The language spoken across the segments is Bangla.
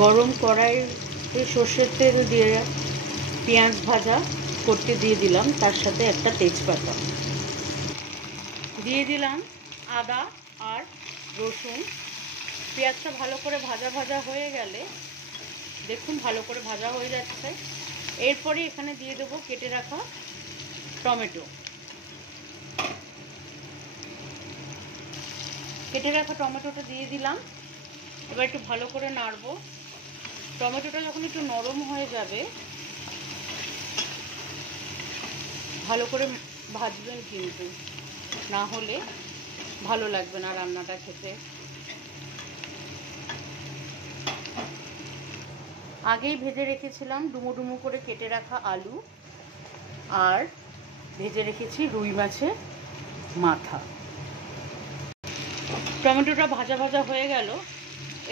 গরম কড়াইতে সর্ষের তেল দিয়ে পেঁয়াজ ভাজা করতে দিয়ে দিলাম, তার সাথে একটা তেজপাতা দিয়ে দিলাম, আদা আর রসুন। পেঁয়াজটা ভালো করে ভাজা ভাজা হয়ে গেলে, দেখুন ভালো করে ভাজা হয়ে যাচ্ছে, এরপরে এখানে দিয়ে দেবো কেটে রাখা টমেটো। কেটে রাখা টমেটোটা দিয়ে দিলাম, এবার একটু ভালো করে নাড়বো। টমেটোটা যখন একটু নরম হয়ে যাবে, ভালো করে ভাজবেন, কিন্তু না হলে ভালো লাগবে না রান্নাটা খেতে। আগেই ভেজে রেখেছিলাম ডুমো ডুমো করে কেটে রাখা আলু, আর ভেজে রেখেছি রুই মাছের মাথা। টমেটোটা ভাজা ভাজা হয়ে গেল,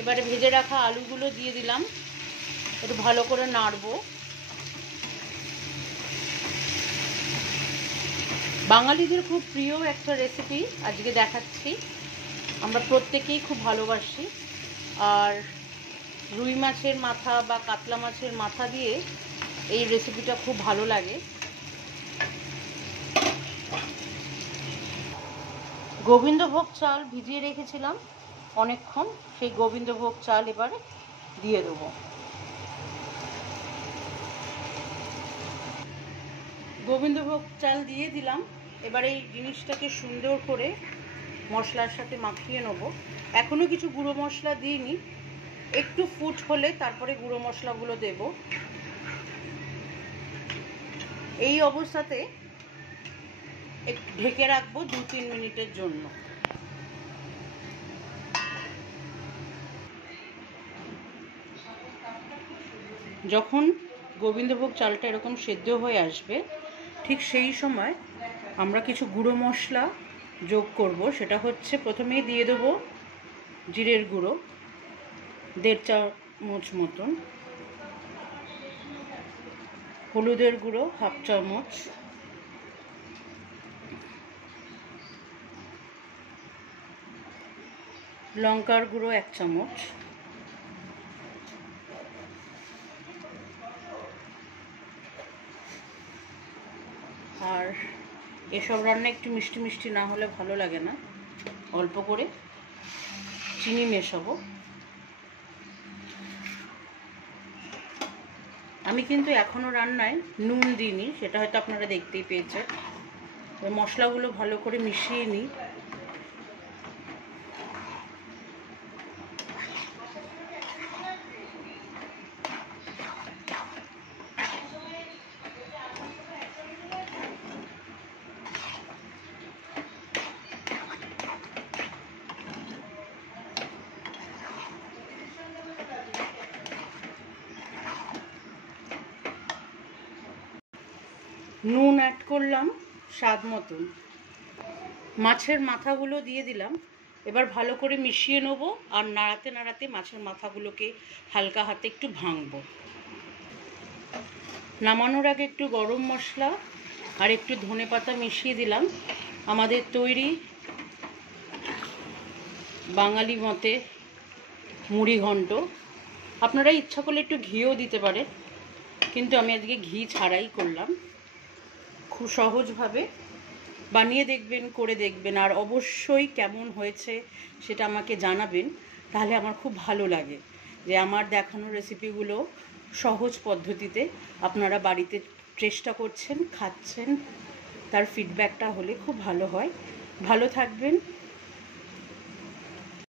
এবারে ভেজে রাখা আলুগুলো দিয়ে দিলাম, একটু ভালো করে নাড়বো। বাঙালিদের খুব প্রিয় একটা রেসিপি আজকে দেখাচ্ছি, আমরা প্রত্যেকেই খুব ভালোবাসি। আর রুই মাছের মাথা বা কাতলা মাছের মাথা দিয়ে এই রেসিপিটা খুব ভালো লাগে। গোবিন্দভোগ চাল ভিজিয়ে রেখেছিলাম অনেকক্ষণ, সেই গোবিন্দভোগ চাল এবারে দিয়ে দেবো। গোবিন্দভোগ চাল দিয়ে দিলাম, এবার এই জিনিসটাকে সুন্দর করে মশলার সাথে মাখিয়ে নেব। এখনও কিছু গুঁড়ো মশলা দিইনি, একটু ফুট হলে তারপরে গুঁড়ো মশলাগুলো দেব। এই অবস্থাতে একটু ঢেকে রাখবো 2-3 মিনিটের জন্য। যখন গোবিন্দভোগ চালটা এরকম সেদ্ধ হয়ে আসবে, ঠিক সেই সময় আমরা কিছু গুঁড়ো মশলা যোগ করব। সেটা হচ্ছে, প্রথমেই দিয়ে দেবো জিরের গুঁড়ো 1.5 চামচ মতন, হলুদের গুঁড়ো 1/2 চামচ, লঙ্কার গুঁড়ো 1 চামচ, আর এসব রান্না একটু মিষ্টি মিষ্টি না হলে ভালো লাগে না, অল্প করে চিনি মেশাবো। আমি কিন্তু এখনও রান্নায় নুন দিইনি, সেটা হয়তো আপনারা দেখতেই পেয়েছেন। মশলাগুলো ভালো করে মিশিয়ে নিই। নুন অ্যাড করলাম স্বাদ মতন, মাছের মাথাগুলো দিয়ে দিলাম। এবার ভালো করে মিশিয়ে নেব, আর নাড়াতে নাড়াতে মাছের মাথাগুলোকে হালকা হাতে একটু ভাঙবো। নামানোর আগে একটু গরম মশলা আর একটু ধনেপাতা মিশিয়ে দিলাম। আমাদের তৈরি বাঙালি মতে মুড়ি ঘন্ট। আপনারা ইচ্ছা করলে একটু ঘিও দিতে পারেন, কিন্তু আমি আজকে ঘি ছাড়াই করলাম। খুব সহজভাবে বানিয়ে দেখবেন, করে দেখবেন, আর অবশ্যই কেমন হয়েছে সেটা আমাকে জানাবেন। তাহলে আমার খুব ভালো লাগে যে আমার দেখানো রেসিপিগুলো সহজ পদ্ধতিতে আপনারা বাড়িতে চেষ্টা করছেন, খাচ্ছেন। তার ফিডব্যাকটা হলে খুব ভালো হয়। ভালো থাকবেন।